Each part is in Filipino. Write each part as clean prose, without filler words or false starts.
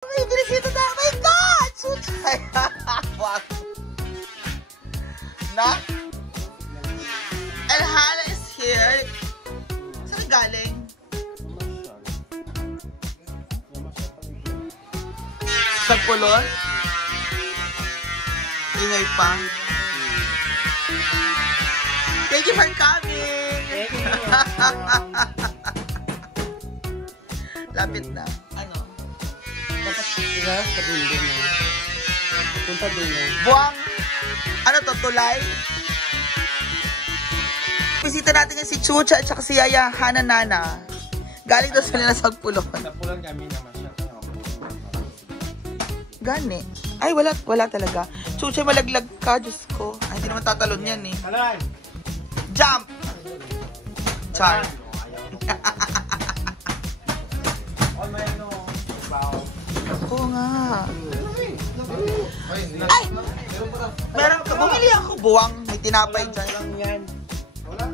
May binisita na. Oh my God! Chuchay! Wow! Na? And Hannah is here. Saan galing? Sa Pulon? Ingay pa. Thank you for coming! Lapit na. Ano? Dapat sila sa dulo mo. Punta dulo. Buwang, ano to, tulay? Bisita natin yung si Chucha at saka si Yaya Hana Nana. Galing daw sila na sa Pulon. Sa Pulon kami naman siya. Gani. Ay, wala talaga. Chucha, malaglag ka, Diyos ko. Ay, hindi naman tatalon yan eh. Alan! Jump! Char. Oh, may ano. Wow. Oo nga. Ay! Meron ka. Bumili ako buwang. May tinapay dyan. Lang yan. Wala?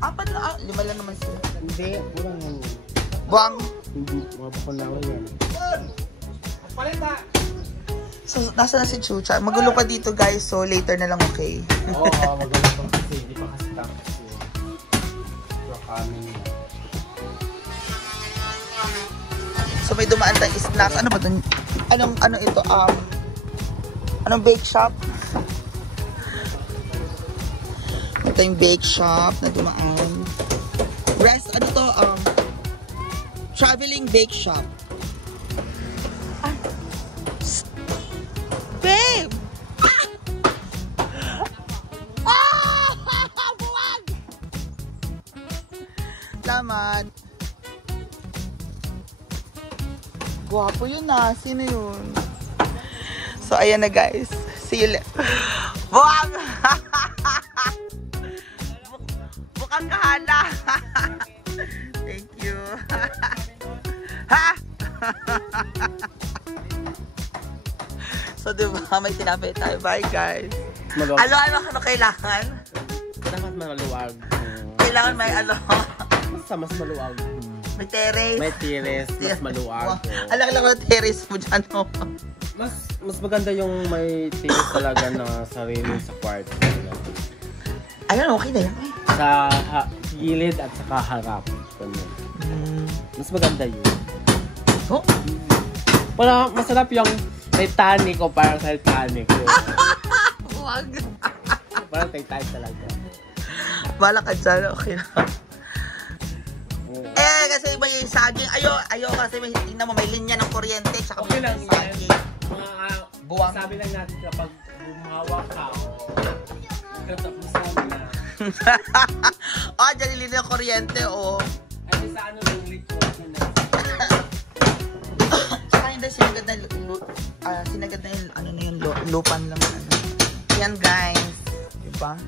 Apat na. 5 lang naman sila. Hindi. Walang yan. Buwang. Hindi. Mga bakulawa yan. Palita! So, nasa na si Chucha? Magulo pa dito, guys. So, later na lang, okay? Oo, magulo pa kasi. Hindi pa kasi tapos yun. So, kami. So, may dumaan tayong snacks. Ano ba dun? Ano ito? Anong bake shop? Ito yung bake shop na dumaan. Ano to? Traveling bake shop. Babe! Buwag! Laman. Gwapo yun ah. Sino yun? So, ayan na guys. See you later. Buwag! Bukang kahala. Thank you. Ha? So, diba, may tinapay tayo. Bye, guys. Ano kailangan? Dapat maluwag. Kailangan may Mas maluwag. may terrace. May terrace, mas maluwag. Alak lang na terrace mo dyan, no? Mas maganda yung may terrace talaga na sarili sa kwarto. Ayun, okay na yan. Sa gilid at saka harap. Mas maganda yun. Oh? Parang masarap yung Titanic o parang Titanic. Huwag. Parang Titanic talaga. Bala ka dyan, okay na. Eh, kasi may saging. Ayo kasi may, tingnan mo, may linya ng kuryente. Tsaka Okay lang saging. yan. Buwang. Sabi lang natin kapag bumawak ka o katapos namin na. Dyan linya ng kuryente, oh. Ay, sa ano yung likod na. Tsaka hindi, sinagad na yung lupan lang. Yan, guys. Diba?